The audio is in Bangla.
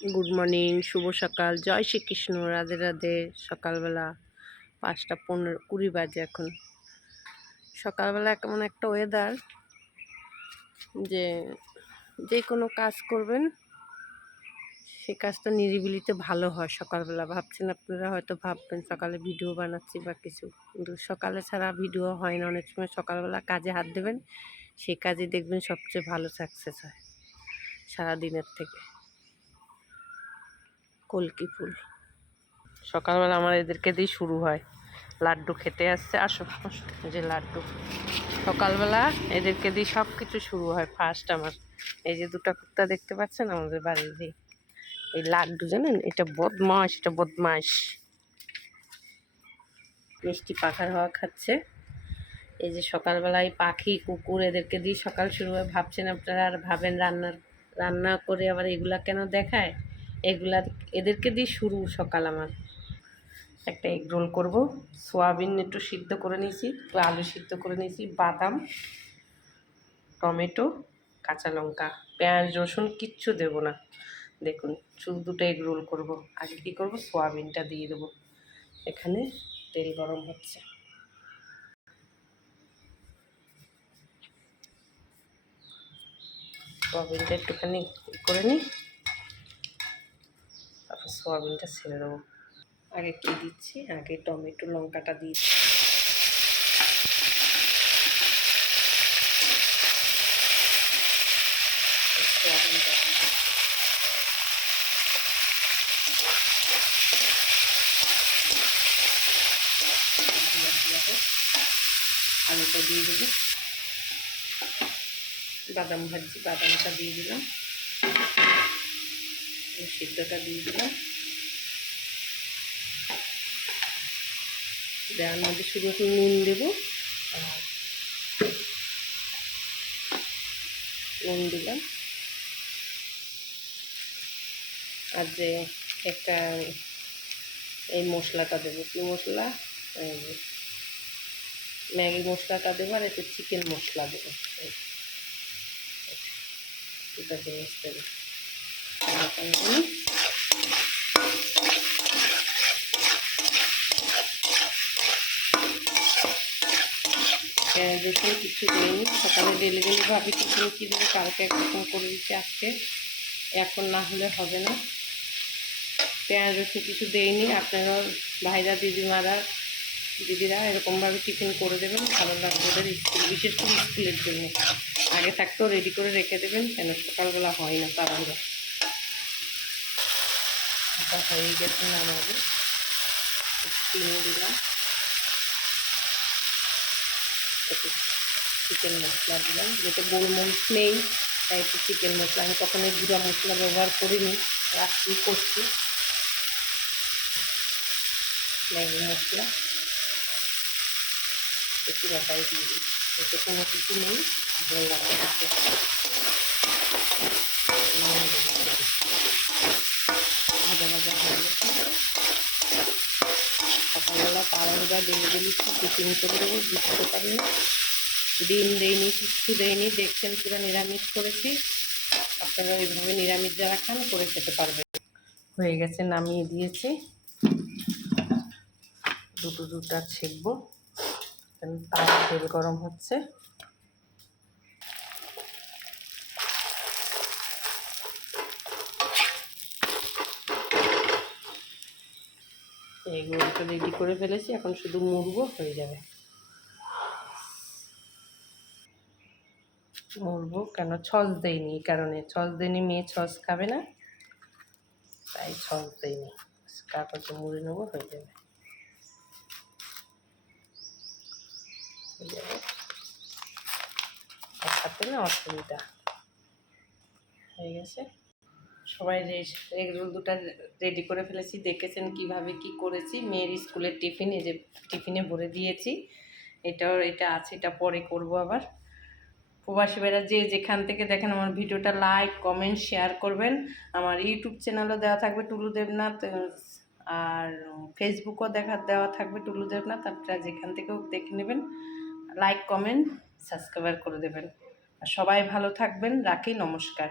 গুড মর্নিং, শুভ সকাল, জয় শ্রীকৃষ্ণ, রাধে রাধে। সকালবেলা 5:15-20 বাজে এখন। সকালবেলা কেমন একটা ওয়েদার যে যে কোনো কাজ করবেন সে কাজটা নিরিবিলিতে ভালো হয়। সকালবেলা ভাবছেন আপনারা, হয়তো ভাববেন সকালে ভিডিও বানাচ্ছি বা কিছু, কিন্তু সকালে ছাড়া ভিডিও হয় না। অনেক সময় সকালবেলা কাজে হাত দেবেন, সেই কাজে দেখবেন সবচেয়ে ভালো সাকসেস হয় সারাদিনের থেকে। কলকি ফুল সকালবেলা আমার এদেরকে দিয়ে শুরু হয়। লাড্ডু খেতে আসছে, আসো যে লাড্ডু সকালবেলা এদেরকে দিয়ে সব কিছু শুরু হয়। ফার্স্ট আমার এই যে দুটা কুত্তা দেখতে পাচ্ছেন আমাদের বাড়ির দিয়ে, এই লাড্ডু জানেন, এটা বদমাস, এটা বদমাস। মিষ্টি পাখার হাওয়া খাচ্ছে। এই যে সকালবেলায় পাখি কুকুর এদেরকে দিয়ে সকাল শুরু হয়। ভাবছেন আপনারা আর ভাবেন রান্না করে আবার এগুলা কেন দেখায়, এগুলা এদেরকে দিয়ে শুরু সকাল আমার। একটা এগ রোল করবো। সোয়াবিন একটু সিদ্ধ করে নিয়েছি, একটু আলু সিদ্ধ করে নিয়েছি, বাদাম, টমেটো, কাঁচা লঙ্কা, পেঁয়াজ রসুন কিচ্ছু দেব না। দেখুন শুধু দুটো এগ রোল করবো। আগে কী করবো, সোয়াবিনটা দিয়ে দেবো। এখানে তেল গরম হচ্ছে। সোয়াবিনটা একটুখানি করে নিই, তারপর সোয়াবিনটা ছেড়ে দেবো। আগে কী দিচ্ছি, আগে টমেটো লঙ্কাটা দিচ্ছি। সোয়াবিনটা আলুটা দিয়ে দেবো। বাদাম ভাজছি, বাদামটা দিয়ে দিলাম, সিদ্ধটা দিয়ে দিলাম। দেওয়ার মধ্যে শুধু একটু নুন দেবো, আর নুন দিলাম। আর যে একটা এই মশলাটা দেবো, কী মশলা, ম্যাগি মশলাটা দেবো, আর একটু চিকেন মশলা দেবো। দুটো জিনিস দেবো। পেঁয়াজ রসুন কিছু দিইনি। সকালে ডেলি ভাবি টিফিন কী দেবো, কালকে একরকম করে দিচ্ছি, আজকে এখন না হলে হবে না। পেঁয়াজ রসুন কিছু দেইনি। আপনারাও ভাইরা দিদিরা এরকমভাবে টিফিন করে দেবেন, ভালো লাগবে ওদের স্কুল, বিশেষ করে স্কুলের জন্য। আগে থাকতেও রেডি করে রেখে দেবেন, কেন সকালবেলা হয় না তাড়াহুড়ো। হয়ে গেছে নামাবো, চিনি দিলাম, একটু চিকেন মশলা দিলাম, যেটা গোলমরিচ নেই তাই একটু চিকেন মশলা, আমি কখনোই গুঁড়া মশলা ব্যবহার করিনি, রাখছি করছি। ম্যাগি মশলা একটু বাটাই দিয়ে দিই, এতে কোনো কিছু নেই, ভালো লাগবে। ভাজা ভাজা হয়ে গেছে। সকালবেলা তাড়াহুড়া ডেলি টিফিন করে দেবো, বুঝতে পারি না। ডিম দেয়নি, কিচ্ছু দেয়নি, দেখছেন পুরো নিরামিষ করেছি। আপনারা ওইভাবে নিরামিষ যারা খান করে খেতে পারবেন। হয়ে গেছে, নামিয়ে দিয়েছি। দুটা ছেঁকবো, তার তেল গরম হচ্ছে। এইগুলোটা রেডি করে ফেলেছি, এখন শুধু মুড়বো, হয়ে যাবে। মুড়বো কেন, ছস দেয়নি, এই কারণে ছস দেয়নি, মেয়ে ছস খাবে না তাই ছস দেয়নি। কাগজে মুড়ে নেবো, হয়ে যাবে। খাতে না অসুবিধা। হয়ে গেছে। সবাই এগরোল দুটো রেডি করে ফেলেছি, দেখেছেন কিভাবে কি করেছি। মেয়ের স্কুলের টিফিন, এই যে টিফিনে ভরে দিয়েছি। এটা আছে, এটা পরে করব আবার। প্রবাসী ভাইরা যে যেখান থেকে দেখেন আমার ভিডিওটা লাইক কমেন্ট শেয়ার করবেন। আমার ইউটিউব চ্যানেলও দেওয়া থাকবে টুলু দেবনাথ, আর ফেসবুকও দেওয়া থাকবে টুলু দেবনাথ। আপনারা যেখান থেকেও দেখে নেবেন, লাইক কমেন্ট সাবস্ক্রাইব করে দেবেন। আর সবাই ভালো থাকবেন, রাখি, নমস্কার।